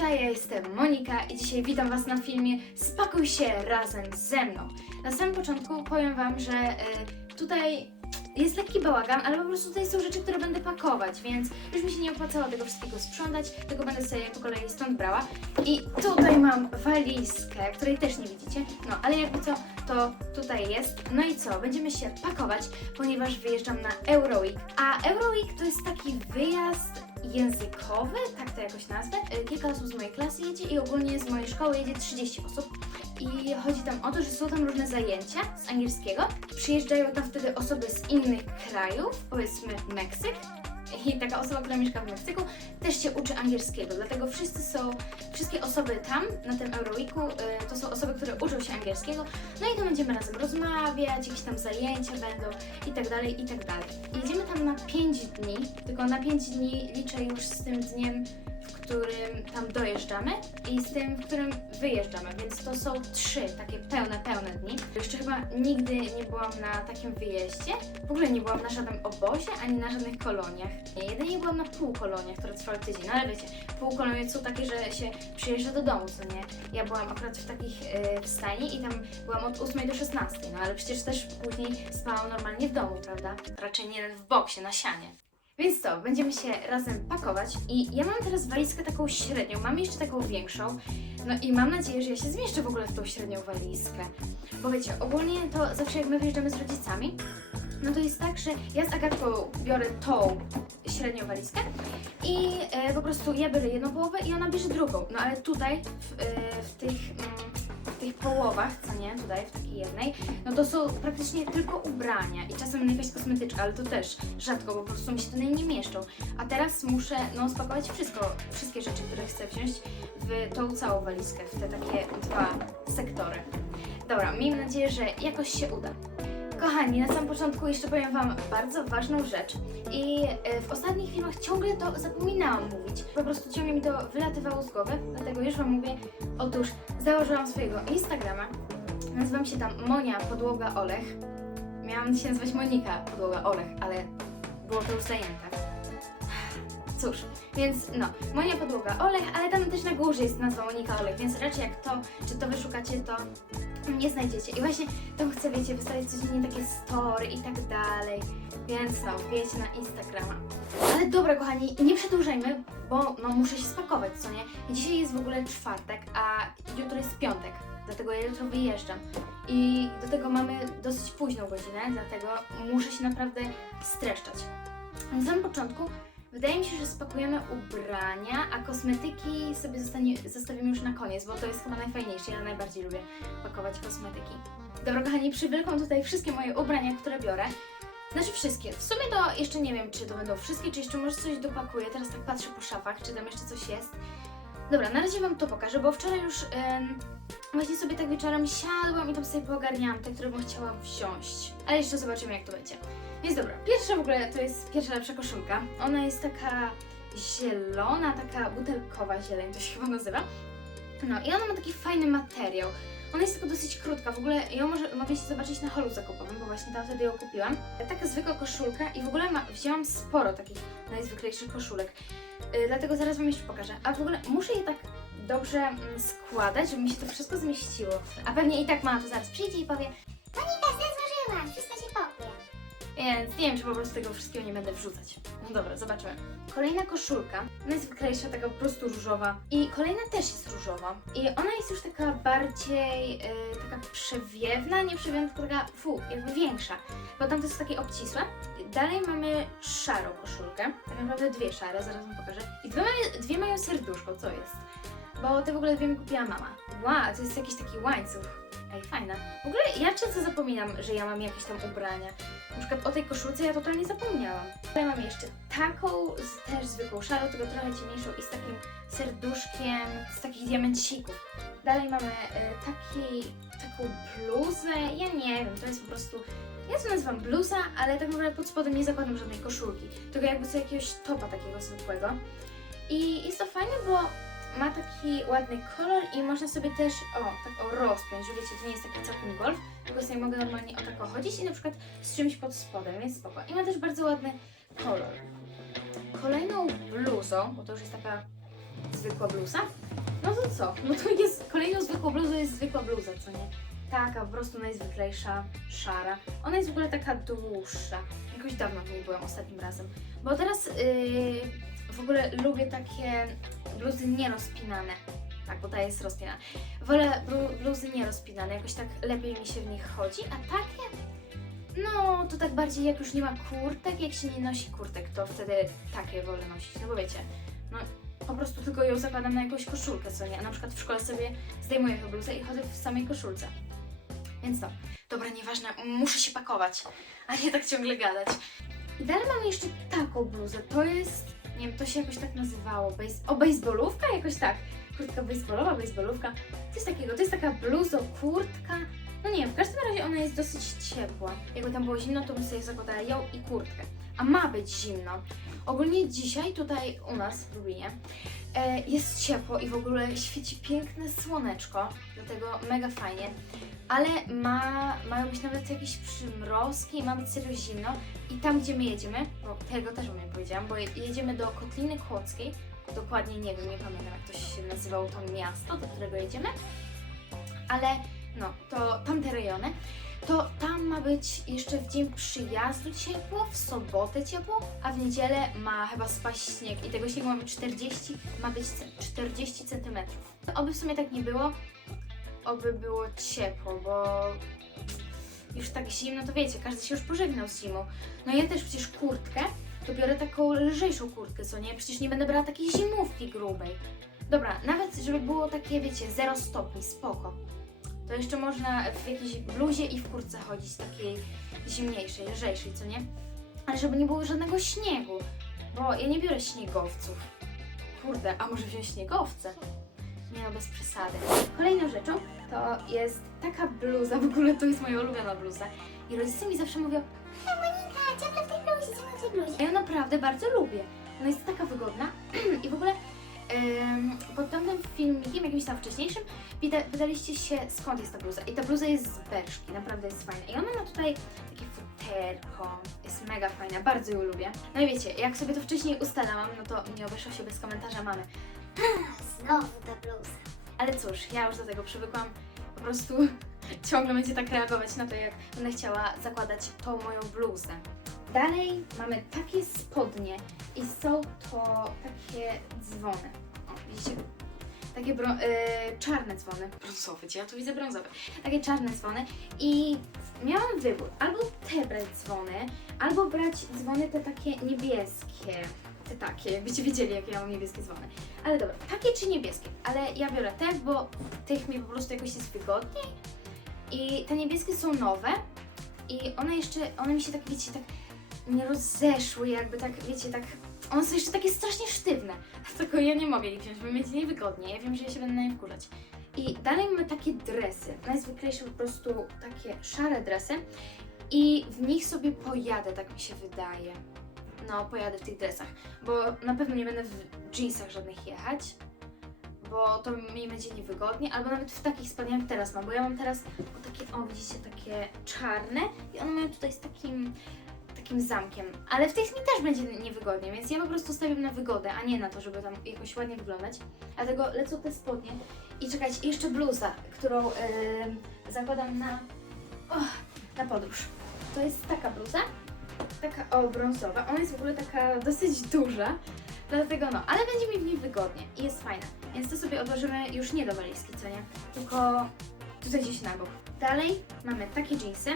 Hejka, ja jestem Monika i dzisiaj witam Was na filmie Spakuj się razem ze mną. Na samym początku powiem Wam, że y, tutaj jest lekki bałagan, ale po prostu tutaj są rzeczy, które będę pakować, więc już mi się nie opłacało tego wszystkiego sprzątać, tylko będę sobie po kolei stąd brała. I tutaj mam walizkę, której też nie widzicie, no ale jakby co, to tutaj jest. No i co, będziemy się pakować, ponieważ wyjeżdżam na Euroweek. A Euroweek to jest taki wyjazd językowy, tak to jakoś nazwę. Y, Kilka osób z mojej klasy jedzie i ogólnie z mojej szkoły jedzie 30 osób. I chodzi tam o to, że są tam różne zajęcia z angielskiego. Przyjeżdżają tam wtedy osoby z innych krajów, powiedzmy Meksyk. I taka osoba, która mieszka w Meksyku, też się uczy angielskiego. Dlatego wszyscy są, wszystkie osoby tam, na tym Euroweeku, y, to są osoby, które uczą się angielskiego. No i to będziemy razem rozmawiać, jakieś tam zajęcia będą i tak dalej, i tak dalej. Jedziemy tam na 5 dni, tylko na 5 dni liczę już z tym dniem, w którym tam dojeżdżamy i z tym, w którym wyjeżdżamy, więc to są trzy takie pełne, pełne dni. Jeszcze chyba nigdy nie byłam na takim wyjeździe. W ogóle nie byłam na żadnym obozie, ani na żadnych koloniach. Nie, jedynie byłam na półkoloniach, które trwały tydzień, no ale wiecie, półkolonie są takie, że się przyjeżdża do domu, co nie? Ja byłam akurat w takich yy, w stajni i tam byłam od 8 do 16, no ale przecież też później spałam normalnie w domu, prawda? Raczej nie w boksie, na sianie. Więc to, będziemy się razem pakować i ja mam teraz walizkę taką średnią, mam jeszcze taką większą, no i mam nadzieję, że ja się zmieszczę w ogóle w tą średnią walizkę. Bo wiecie, ogólnie to zawsze jak my wyjeżdżamy z rodzicami, no to jest tak, że ja z Agatką biorę tą średnią walizkę i e, po prostu ja biorę jedną połowę i ona bierze drugą. No ale tutaj w, e, w tych... Mm, tych połowach, co nie, tutaj w takiej jednej, no to są praktycznie tylko ubrania i czasem jakaś kosmetyczka, ale to też rzadko, bo po prostu mi się tutaj nie mieszczą. A teraz muszę no, spakować wszystko, wszystkie rzeczy, które chcę wziąć w tą całą walizkę, w te takie dwa sektory. Dobra, miejmy nadzieję, że jakoś się uda. Kochani, na samym początku jeszcze powiem Wam bardzo ważną rzecz i e, w ostatnich filmach ciągle to zapominałam mówić. Po prostu ciągle mi to wylatywało z głowy, dlatego już Wam mówię. Otóż założyłam swojego Instagrama. Nazywam się tam Monia Podłoga Olech. Miałam się nazywać Monika Podłoga Olech, ale było to już zajęte. Cóż, więc no, Monia Podłoga Olech, ale tam też na górze jest nazwa Monika Olech, więc raczej jak to, czy to wyszukacie, to nie znajdziecie. I właśnie tam chcę, wiecie, wystawiać codziennie takie story i tak dalej. Więc no, wbijecie na Instagrama. Ale dobra, kochani, nie przedłużajmy, bo no muszę się spakować, co nie? Dzisiaj jest w ogóle czwartek, a jutro jest piątek. Dlatego ja jutro wyjeżdżam. I do tego mamy dosyć późną godzinę, dlatego muszę się naprawdę streszczać. Na samym początku wydaje mi się, że spakujemy ubrania, a kosmetyki sobie zostanie, zostawimy już na koniec, bo to jest chyba najfajniejsze. Ja najbardziej lubię pakować kosmetyki. Dobra, kochani, przywlekłam tutaj wszystkie moje ubrania, które biorę. Znaczy wszystkie. W sumie to jeszcze nie wiem, czy to będą wszystkie, czy jeszcze może coś dopakuję. Teraz tak patrzę po szafach, czy tam jeszcze coś jest. Dobra, na razie Wam to pokażę, bo wczoraj już właśnie sobie tak wieczorem siadłam i tam sobie poogarniałam te, które bym chciała wziąć. Ale jeszcze zobaczymy, jak to będzie. Więc dobra, pierwsza w ogóle to jest pierwsza lepsza koszulka. Ona jest taka zielona, taka butelkowa zieleń, to się chyba nazywa. No i ona ma taki fajny materiał. Ona jest tylko dosyć krótka, w ogóle ją może, mogliście zobaczyć na holu zakupowym, bo właśnie tam wtedy ją kupiłam. Taka zwykła koszulka i w ogóle ma, wzięłam sporo takich najzwyklejszych koszulek. Yy, dlatego zaraz Wam jeszcze pokażę. A w ogóle muszę je tak dobrze mm, składać, żeby mi się to wszystko zmieściło. A pewnie i tak mama to zaraz przyjdzie i powie, Monika, zezważyłam, wszystko. Więc nie wiem, czy po prostu tego wszystkiego nie będę wrzucać. No dobra, zobaczymy. Kolejna koszulka, najzwyklejsza, taka po prostu różowa. I kolejna też jest różowa. I ona jest już taka bardziej, yy, taka przewiewna, nie przewiewna, tylko taka, fu, jakby większa. Bo tam to jest takie obcisłe. Dalej mamy szarą koszulkę. Tak naprawdę dwie szare, zaraz wam pokażę. I dwie, dwie mają serduszko, co jest? Bo te w ogóle dwie mi kupiła mama. Wow, to jest jakiś taki łańcuch. Ej, fajna. W ogóle ja często zapominam, że ja mam jakieś tam ubrania. Na przykład o tej koszulce ja totalnie zapomniałam. Ale mam jeszcze taką, z, też zwykłą szarą, tylko trochę ciemniejszą i z takim serduszkiem, z takich diamencików. Dalej mamy e, taki, taką bluzę, ja nie wiem, to jest po prostu, ja to nazywam bluza, ale tak naprawdę pod spodem nie zakładam żadnej koszulki, tylko jakby sobie jakiegoś topa takiego zwykłego. I jest to fajne, bo ma taki ładny kolor i można sobie też, o, tak o rozpiąć, że wiecie, to nie jest taki całkiem golf, tylko sobie mogę normalnie o tak chodzić i na przykład z czymś pod spodem, więc spoko. I ma też bardzo ładny kolor. Kolejną bluzą, bo to już jest taka zwykła bluza. No to co? No to jest, kolejną zwykłą bluzą jest zwykła bluza, co nie? Taka, po prostu najzwyklejsza, szara. Ona jest w ogóle taka dłuższa. Jakoś dawno niej byłam ostatnim razem. Bo teraz yy, w ogóle lubię takie bluzy nierozpinane. Tak, bo ta jest rozpinana. Wolę blu- bluzy nierozpinane, jakoś tak lepiej mi się w nich chodzi, a takie, no to tak bardziej jak już nie ma kurtek, jak się nie nosi kurtek, to wtedy takie wolę nosić, no bo wiecie, no po prostu tylko ją zakładam na jakąś koszulkę, co nie, a na przykład w szkole sobie zdejmuję tę bluzę i chodzę w samej koszulce. Więc to. Dobra, nieważne, muszę się pakować, a nie tak ciągle gadać. I dalej mamy jeszcze taką bluzę, to jest, nie wiem, to się jakoś tak nazywało, base, o, baseballówka? Jakoś tak kurtka baseballowa, baseballówka, coś takiego. To jest taka bluzo, kurtka. No nie wiem, w każdym razie ona jest dosyć ciepła. Jakby tam było zimno, to bym sobie zakładała ją i kurtkę. A ma być zimno. Ogólnie dzisiaj tutaj u nas w Lublinie e, jest ciepło i w ogóle świeci piękne słoneczko, dlatego mega fajnie. Ale ma, mają być nawet jakieś przymrozki i ma być serio zimno. I tam, gdzie my jedziemy, bo tego też wam nie powiedziałam, bo je- jedziemy do Kotliny Kłodzkiej, dokładnie nie wiem, nie pamiętam jak to się nazywało to miasto, do którego jedziemy, ale no, to tamte rejony, to tam ma być jeszcze w dzień przyjazdu ciepło, w sobotę ciepło, a w niedzielę ma chyba spaść śnieg i tego śniegu ma być 40, ma być ce- 40 centymetrów. Oby w sumie tak nie było, oby było ciepło, bo już tak zimno, to wiecie, każdy się już pożegnał z zimą. No ja też przecież kurtkę, to biorę taką lżejszą kurtkę, co nie? Przecież nie będę brała takiej zimówki grubej. Dobra, nawet żeby było takie, wiecie, 0 stopni, spoko. To jeszcze można w jakiejś bluzie i w kurtce chodzić, takiej zimniejszej, lżejszej, co nie? Ale żeby nie było żadnego śniegu, bo ja nie biorę śniegowców. Kurde, a może wziąć śniegowce? Nie no, bez przesady. Kolejną rzeczą to jest taka bluza, w ogóle to jest moja ulubiona bluza. I rodzice mi zawsze mówią, Monika, ciągle w tej bluzie, ciągle w tej bluzie. ja naprawdę bardzo lubię. Ona jest taka wygodna i w ogóle pod tamtym filmikiem, jakimś tam wcześniejszym, pyta, pytaliście się skąd jest ta bluza. I ta bluza jest z Berszki, naprawdę jest fajna. I ona ma tutaj takie futerko, jest mega fajna, bardzo ją lubię. No i wiecie, jak sobie to wcześniej ustalałam, no to nie obeszło się bez komentarza mamy. Znowu ta bluza. Ale cóż, ja już do tego przywykłam. Po prostu ciągle będzie tak reagować na to, jak będę chciała zakładać tą moją bluzę. Dalej mamy takie spodnie i są to takie dzwony. O, widzicie? Takie brą- y, czarne dzwony. Brązowe, ja tu widzę brązowe. Takie czarne dzwony i miałam wybór. Albo te brać dzwony, albo brać dzwony te takie niebieskie. Te takie, jakbyście wiedzieli, jakie ja mam niebieskie dzwony. Ale dobra, takie czy niebieskie? Ale ja biorę te, bo tych mi po prostu jakoś jest wygodniej. I te niebieskie są nowe i one jeszcze, one mi się tak, wiecie, tak nie rozeszły, jakby tak, wiecie, tak, one są jeszcze takie strasznie sztywne. Tylko ja nie mogę ich wziąć, bo będzie niewygodnie. Ja wiem, że ja się będę na nie wkurzać. I dalej mamy takie dresy, najzwyklejsze po prostu takie szare dresy i w nich sobie pojadę, tak mi się wydaje. No, pojadę w tych dresach, bo na pewno nie będę w jeansach żadnych jechać, bo to mi będzie niewygodnie, albo nawet w takich spodniach teraz mam, bo ja mam teraz o takie, o widzicie, takie czarne i one mają tutaj z takim, zamkiem, ale w tych mi też będzie niewygodnie, więc ja po prostu stawiam na wygodę, a nie na to, żeby tam jakoś ładnie wyglądać, dlatego lecą te spodnie i czekać, jeszcze bluza, którą em, zakładam na, och, na podróż. To jest taka bluza, taka o, brązowa, ona jest w ogóle taka dosyć duża, Dlatego no, ale będzie mi w niej wygodnie i jest fajna. Więc to sobie odłożymy już nie do walizki, co nie? Tylko tutaj gdzieś na bok. Dalej mamy takie jeansy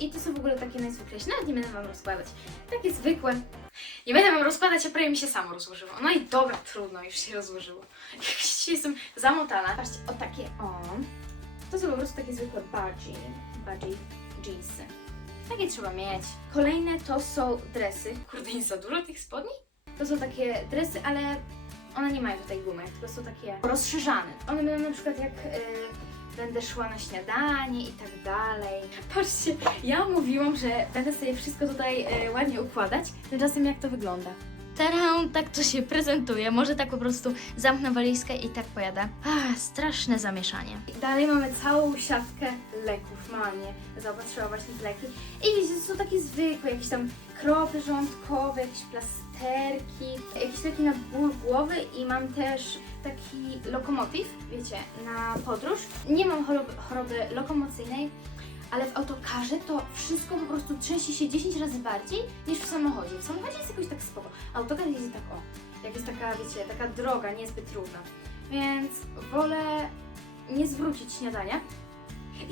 i to są w ogóle takie najzwyklejsze. Nawet nie będę wam rozkładać. Takie zwykłe. Nie będę wam rozkładać, a prawie mi się samo rozłożyło. No i dobra, trudno, już się rozłożyło. Już jestem zamotana. Patrzcie, o takie o. To są po prostu takie zwykłe budgie, budgie jeansy. Takie trzeba mieć. Kolejne to są dresy. Kurde, jest za dużo tych spodni? To są takie dresy, ale one nie mają tutaj gumy, tylko są takie rozszerzane. One będą na przykład jak y, będę szła na śniadanie i tak dalej. Patrzcie, ja mówiłam, że będę sobie wszystko tutaj y, ładnie układać, tymczasem jak to wygląda. Tadam, tak to się prezentuje. Może tak po prostu zamknę walizkę i tak pojadę. Ah, straszne zamieszanie. Dalej mamy całą siatkę leków. Mama mnie zaopatrzyła właśnie w leki. I widzicie, to są takie zwykłe, jakieś tam kropy żołądkowe, jakieś plasterki, jakieś leki na ból głowy i mam też taki lokomotyw, wiecie, na podróż. Nie mam choroby, choroby lokomocyjnej, ale w autokarze to wszystko po prostu trzęsie się 10 razy bardziej niż w samochodzie. W samochodzie jest jakoś tak spoko. Autokar jedzie tak o, jak jest taka, wiecie, taka droga, niezbyt trudna. Więc wolę nie zwrócić śniadania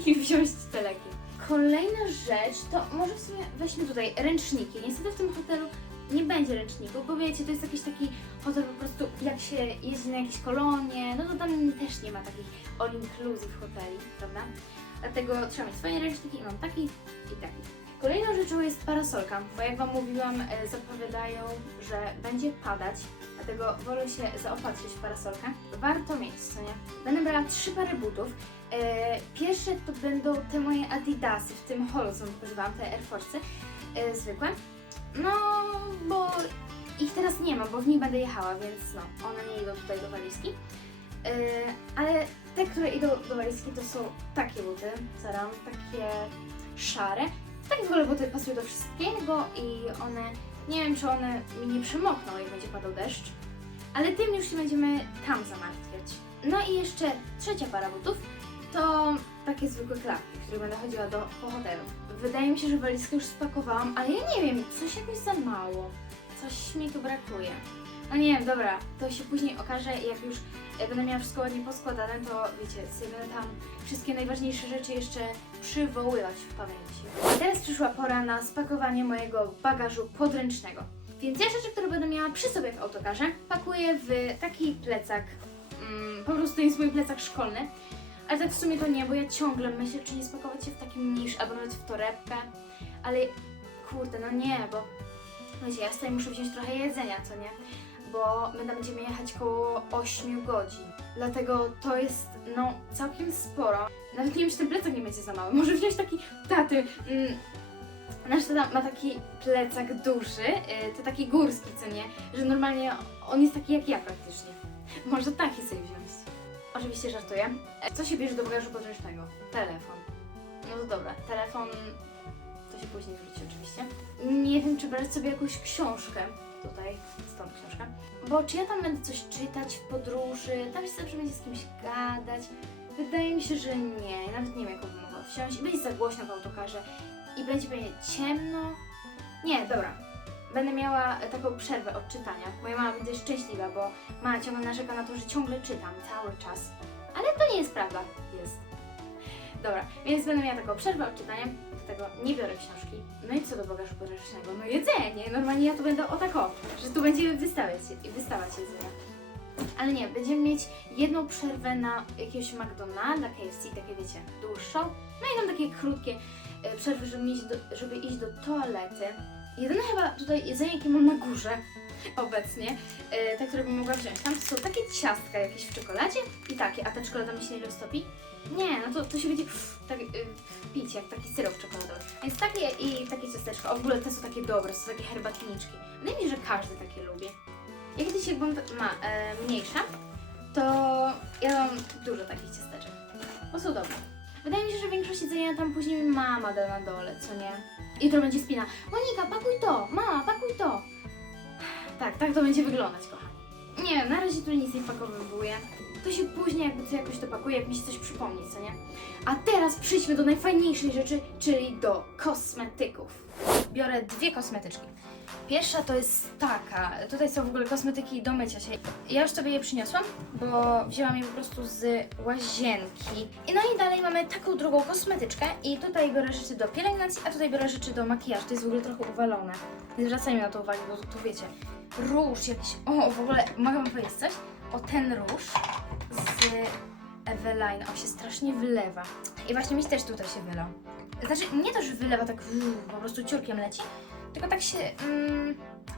i wziąć te leki. Kolejna rzecz to może w sumie weźmy tutaj ręczniki. Niestety w tym hotelu nie będzie ręczników, bo wiecie, to jest jakiś taki hotel po prostu, jak się jeździ na jakieś kolonie, no to tam też nie ma takich all inclusive hoteli, prawda? Dlatego trzeba mieć swoje ręczniki i mam taki i taki. Kolejną rzeczą jest parasolka, bo jak Wam mówiłam, e, zapowiadają, że będzie padać, dlatego wolę się zaopatrzyć w parasolkę. Warto mieć, co nie? Będę brała trzy pary butów. E, pierwsze to będą te moje adidasy, w tym holu, co pokazywałam, te Air Force e, zwykłe. No, bo ich teraz nie ma, bo w nich będę jechała, więc no, one nie idą tutaj do walizki. Yy, ale te, które idą do walizki, to są takie buty, zaram, takie szare. Takie w ogóle buty pasują do wszystkiego i one, nie wiem czy one mi nie przemokną, jak będzie padał deszcz, ale tym już się będziemy tam zamartwiać. No i jeszcze trzecia para butów to takie zwykłe klapki, w których będę chodziła do, po. Wydaje mi się, że walizkę już spakowałam, ale ja nie wiem, coś jakoś za mało. Coś mi tu brakuje. No nie wiem, dobra, to się później okaże, jak już będę miała wszystko ładnie poskładane, to wiecie, sobie będę tam wszystkie najważniejsze rzeczy jeszcze przywoływać w pamięci. Teraz przyszła pora na spakowanie mojego bagażu podręcznego. Więc ja rzeczy, które będę miała przy sobie w autokarze, pakuję w taki plecak, mm, po prostu jest mój plecak szkolny, ale tak w sumie to nie, bo ja ciągle myślę, czy nie spakować się w taki mniejszy, albo nawet w torebkę, ale kurde, no nie, bo wiecie, ja sobie muszę wziąć trochę jedzenia, co nie? Bo my będziemy jechać koło 8 godzin. Dlatego to jest, no, całkiem sporo. Nawet nie wiem, czy ten plecak nie będzie za mały. Może wziąć taki taty. Mm, nasz tata ma taki plecak duży, yy, to taki górski, co nie? Że normalnie on jest taki jak ja praktycznie. Może taki sobie wziąć. Oczywiście żartuję. E, Co się bierze do bagażu podręcznego? Telefon. No to dobra, telefon to się później wrzuci oczywiście. Nie wiem, czy brać sobie jakąś książkę. Tutaj, stąd książka. Bo czy ja tam będę coś czytać w podróży, tam się zawsze będzie z kimś gadać. Wydaje mi się, że nie. Nawet nie wiem, jaką bym mogła wsiąść. Będzie za głośno w autokarze. I będzie pewnie ciemno. Nie, dobra. Będę miała e, taką przerwę od czytania. Moja mama będzie szczęśliwa, bo mama ciągle narzeka na to, że ciągle czytam cały czas. Ale to nie jest prawda. Jest. Dobra, więc będę miała taką przerwę od czytania, tego nie biorę książki. No i co do bagażu podręcznego? No jedzenie, normalnie ja tu będę o tak o, że tu będziemy wystawiać, wystawać jedzenia. Ale nie, będziemy mieć jedną przerwę na jakiegoś McDonalda, KFC, takie wiecie, dłuższą. No i tam takie krótkie e, przerwy, żeby iść, do, żeby iść do toalety. Jedyne chyba tutaj jedzenie, jakie mam na górze obecnie, e, te, które bym mogła wziąć. Tam są takie ciastka jakieś w czekoladzie i takie, a ta czekolada mi się nie roztopi. Nie, no to, to się będzie tak, y, pić jak taki syrop czekoladowy. Więc takie i takie ciasteczko. O, w ogóle te są takie dobre, są takie herbatniczki. Się, że każdy takie lubi. Ja kiedyś jak byłam ma, e, mniejsza, to ja mam dużo takich ciasteczek. Bo są dobre. Wydaje mi się, że większość jedzenia tam później mama da na dole, co nie? Jutro będzie spina. Monika, pakuj to! Mama, pakuj to! Tak, tak to będzie wyglądać, kochani. Nie na razie tu nic nie pakowywuję. To się później jakby co jakoś to pakuje, jak mi się coś przypomni, co nie? A teraz przejdźmy do najfajniejszej rzeczy, czyli do kosmetyków. Biorę dwie kosmetyczki. Pierwsza to jest taka. Tutaj są w ogóle kosmetyki do mycia się. Ja już sobie je przyniosłam, bo wzięłam je po prostu z łazienki. I no i dalej mamy taką drugą kosmetyczkę i tutaj biorę rzeczy do pielęgnacji, a tutaj biorę rzeczy do makijażu. To jest w ogóle trochę uwalone. Nie zwracajmy na to uwagi, bo tu wiecie, róż jakiś. O, w ogóle mogę wam powiedzieć coś? O ten róż z Eveline, on się strasznie wylewa. I właśnie mi też tutaj się wylał. Znaczy, nie to, że wylewa tak po prostu ciurkiem leci, tylko tak się mm,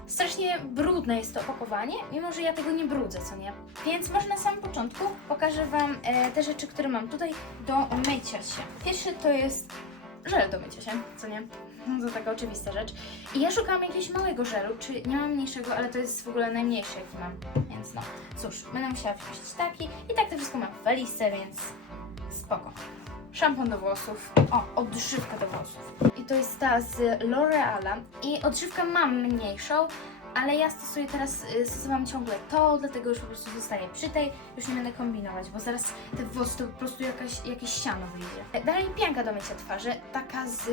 strasznie brudne jest to opakowanie, mimo że ja tego nie brudzę, co nie? Więc może na samym początku pokażę Wam e, te rzeczy, które mam tutaj do mycia się. Pierwszy to jest żel do się, co nie? To taka oczywista rzecz. I ja szukałam jakiegoś małego żelu, czy nie mam mniejszego, ale to jest w ogóle najmniejszy jaki mam. Więc no, cóż, będę musiała wziąć taki. I tak to wszystko mam w walizce, więc spoko. Szampon do włosów. O, odżywka do włosów. I to jest ta z L'Oreala. I odżywkę mam mniejszą, ale ja stosuję teraz, y, stosowałam ciągle to, dlatego już po prostu zostaję przy tej, już nie będę kombinować, bo zaraz te włosy to po prostu jakaś, jakieś siano wyjdzie. Dalej pianka do mycia twarzy, taka z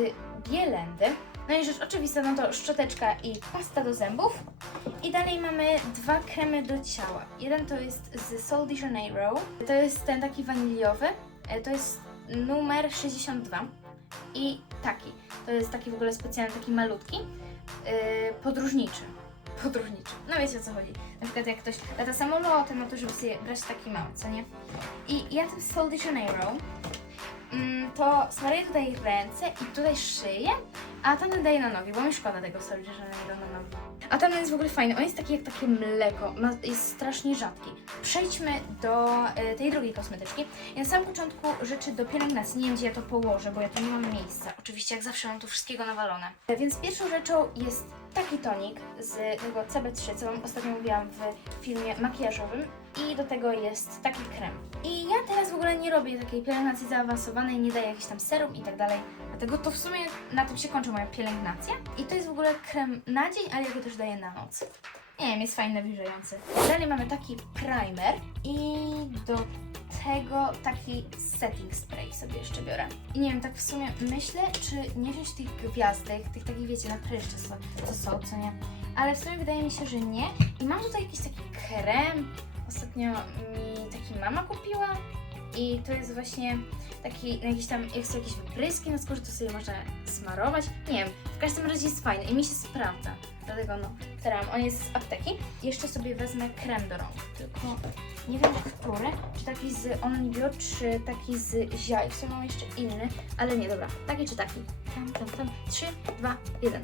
Bielendy. No i rzecz oczywista, no to szczoteczka i pasta do zębów. I dalej mamy dwa kremy do ciała. Jeden to jest z Sol de Janeiro, to jest ten taki waniliowy, e, to jest numer 62 i taki, to jest taki w ogóle specjalny, taki malutki, yy, podróżniczy. Podróżniczy. No wiecie o co chodzi. Na przykład jak ktoś lata samolotem, no to żeby sobie brać taki mały, co nie? I ja ten Sol de Janeiro to smaruję tutaj ręce i tutaj szyję, a tamten daję na nogi, bo mi szkoda tego Sol de Janeiro na nogi. A tamten jest w ogóle fajny, on jest taki jak takie mleko, ma, jest strasznie rzadki. Przejdźmy do y, tej drugiej kosmetyczki. I na samym początku rzeczy do pielęgnacji, nie wiem gdzie ja to położę, bo ja tu nie mam miejsca. Oczywiście jak zawsze mam tu wszystkiego nawalone. E, Więc pierwszą rzeczą jest taki tonik z tego CB3, co Wam ostatnio mówiłam w filmie makijażowym. I do tego jest taki krem. I ja teraz w ogóle nie robię takiej pielęgnacji zaawansowanej, nie daję jakiś tam serum i tak dalej. Dlatego to w sumie na tym się kończy moja pielęgnacja. I to jest w ogóle krem na dzień, ale ja go też daję na noc. Nie wiem, jest fajny, nawilżający. Dalej mamy taki primer i do tego taki setting spray sobie jeszcze biorę. I nie wiem, tak w sumie myślę, czy nie wziąć tych gwiazdek, tych takich wiecie, na pryszcze co, co są, co nie? Ale w sumie wydaje mi się, że nie. I mam tutaj jakiś taki krem. Ostatnio mi taki mama kupiła. I to jest właśnie taki, jakiś tam, jak są jakieś wypryski na skórze, to sobie można smarować. Nie wiem, w każdym razie jest fajny i mi się sprawdza. Dlatego no, teraz on jest z apteki. Jeszcze sobie wezmę krem do rąk, tylko nie wiem który, czy taki z Onlibio, czy taki z Zia. I w sumie mam jeszcze inny, ale nie, dobra, taki czy taki. Tam, tam, tam, 3, 2, 1.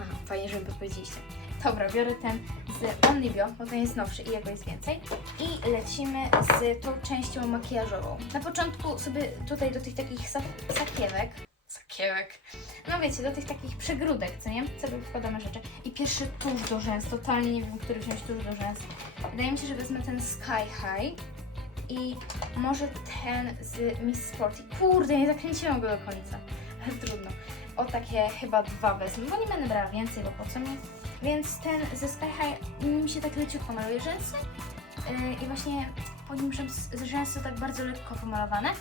Aha, fajnie, że mi podpowiedzieliście. Dobra, biorę ten z Onlibio, bo ten jest nowszy i jego jest więcej. I lecimy z tą częścią makijażową. Na początku sobie tutaj do tych takich sak- sakiewek, sakiewek, no wiecie, do tych takich przegródek, co nie? Sobie wkładamy rzeczy. I pierwszy tusz do rzęs, totalnie nie wiem, który wziąć tusz do rzęs. Wydaje mi się, że wezmę ten Sky High i może ten z Miss Sporty. Kurde, nie zakręciłam go do końca, ale trudno. O takie chyba dwa wezmę, bo nie będę brała więcej, bo po co mi? Więc ten ze Sky High mi się tak leciutko maluje rzęsy yy, i właśnie po nim rzęs- rzęsy tak bardzo lekko pomalowane.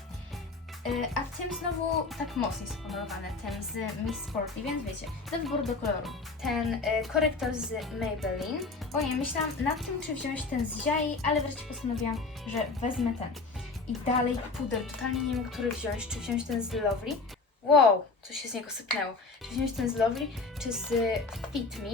Yy, a w tym znowu tak mocniej są pomalowane, ten z Miss Sporty, więc wiecie, do wyboru do koloru. Ten yy, korektor z Maybelline. Ojej, myślałam nad tym, czy wziąć ten z Ziai, ale wreszcie postanowiłam, że wezmę ten. I dalej puder, totalnie nie wiem, który wziąć, czy wziąć ten z Lovely. Wow, coś się z niego sypnęło. Czy wziąć ten z Lovely, czy z Fit Me.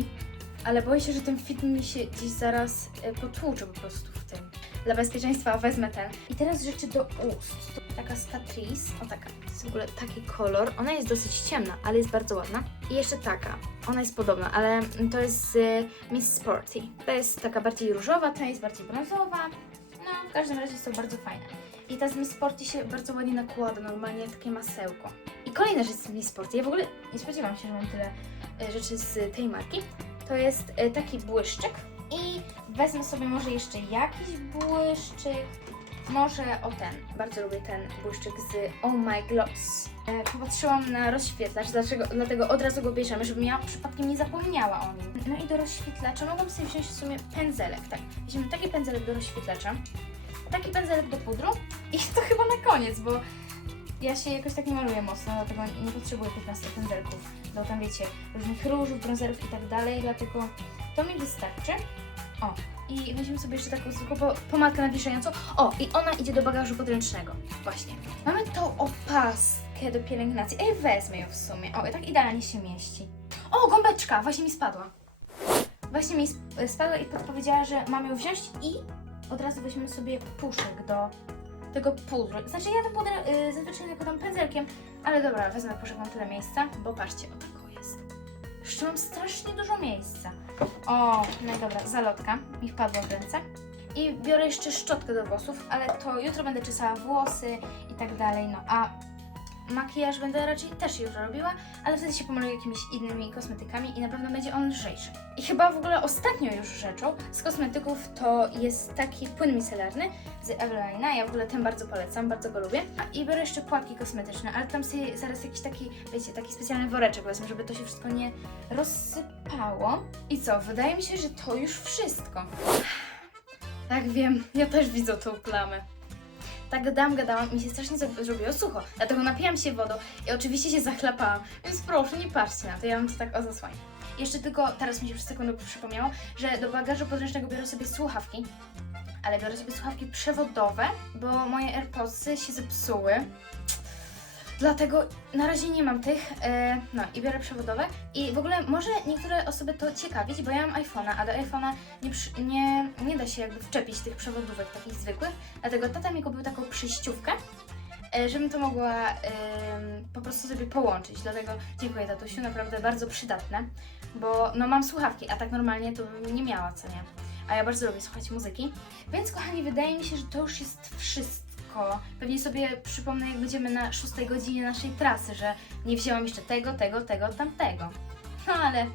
Ale boję się, że ten Fit Me się gdzieś zaraz y, potłucze po prostu w tym. Dla bezpieczeństwa wezmę ten. I teraz rzeczy do ust. To taka z Catrice. O taka. To jest w ogóle taki kolor. Ona jest dosyć ciemna, ale jest bardzo ładna. I jeszcze taka. Ona jest podobna, ale to jest z Miss Sporty. To jest taka bardziej różowa, ta jest bardziej brązowa. No, w każdym razie są bardzo fajne. I ta z Miss Sporty się bardzo ładnie nakłada, normalnie takie masełko. Kolejna rzecz z Miss Sporty. Ja w ogóle nie spodziewałam się, że mam tyle e, rzeczy z tej marki. To jest e, taki błyszczyk. I wezmę sobie może jeszcze jakiś błyszczyk. Może o ten. Bardzo lubię ten błyszczyk z Oh My Gloss. E, popatrzyłam na rozświetlacz, dlaczego, dlatego od razu go bierzemy, żebym ja przypadkiem nie zapomniała o nim. No i do rozświetlacza mogłam sobie wziąć w sumie pędzelek. Tak, weźmiemy taki pędzelek do rozświetlacza, taki pędzelek do pudru i to chyba na koniec, bo ja się jakoś tak nie maluję mocno, dlatego nie potrzebuję 15 pędzelków do tam wiecie, różnych różów, bronzerów i tak dalej, dlatego to mi wystarczy. O, i weźmiemy sobie jeszcze taką zwykłą po- pomadkę nawieszającą. O, i ona idzie do bagażu podręcznego. Właśnie. Mamy tą opaskę do pielęgnacji. Ej, wezmę ją w sumie. O, i tak idealnie się mieści. O, gąbeczka! Właśnie mi spadła. Właśnie mi sp- spadła i podpowiedziała, że mam ją wziąć i od razu weźmiemy sobie puszek do tego pudru. Znaczy ja ten puder y, zazwyczaj nakładam pędzelkiem, ale dobra, wezmę puszek, mam tyle miejsca, bo patrzcie, o tako jest. Jeszcze mam strasznie dużo miejsca. O, no dobra, zalotka mi wpadła w ręce. I biorę jeszcze szczotkę do włosów, ale to jutro będę czesała włosy i tak dalej, no a makijaż będę raczej też już robiła, ale wtedy się pomaluję jakimiś innymi kosmetykami i na pewno będzie on lżejszy. I chyba w ogóle ostatnią już rzeczą z kosmetyków to jest taki płyn micelarny z Evelina. Ja w ogóle ten bardzo polecam, bardzo go lubię. A I biorę jeszcze płatki kosmetyczne, ale tam sobie zaraz jakiś taki, wiecie, taki specjalny woreczek wezmę, żeby to się wszystko nie rozsypało. I co, wydaje mi się, że to już wszystko. Tak wiem, ja też widzę tą plamę. Tak gadałam, gadałam i mi się strasznie zro- zrobiło sucho, dlatego napiłam się wodą i oczywiście się zachlapałam, więc proszę nie patrzcie na to, ja wam to tak o zasłanię. Jeszcze tylko, teraz mi się przez sekundę przypomniało, że do bagażu podręcznego biorę sobie słuchawki, ale biorę sobie słuchawki przewodowe, bo moje AirPodsy się zepsuły. Dlatego na razie nie mam tych, e, no i biorę przewodowe. I w ogóle może niektóre osoby to ciekawić, bo ja mam iPhone'a, a do iPhone'a nie, nie, nie da się jakby wczepić tych przewodówek takich zwykłych. Dlatego tata mi kupił taką przyjściówkę, e, żebym to mogła po prostu sobie połączyć. Dlatego dziękuję tatusiu, naprawdę bardzo przydatne, bo no mam słuchawki, a tak normalnie to bym nie miała, co nie. A ja bardzo lubię słuchać muzyki. Więc kochani, wydaje mi się, że to już jest wszystko. Pewnie sobie przypomnę, jak będziemy na szóstej godzinie naszej trasy, że nie wzięłam jeszcze tego, tego, tego, tamtego. No ale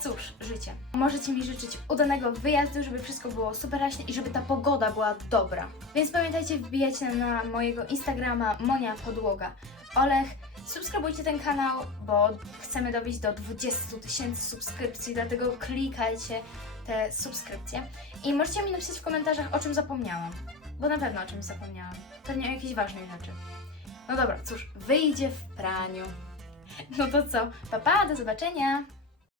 cóż, życie. Możecie mi życzyć udanego wyjazdu, żeby wszystko było super raśnie i żeby ta pogoda była dobra. Więc pamiętajcie wbijać na, na mojego Instagrama Monia Podłoga Olech. Subskrybujcie ten kanał, bo chcemy dobić do 20 tysięcy subskrypcji, dlatego klikajcie te subskrypcje. I możecie mi napisać w komentarzach, o czym zapomniałam. Bo na pewno o czymś zapomniałam. Pewnie o jakiejś ważnej rzeczy. No dobra, cóż, wyjdzie w praniu. No to co? Pa, pa, do zobaczenia!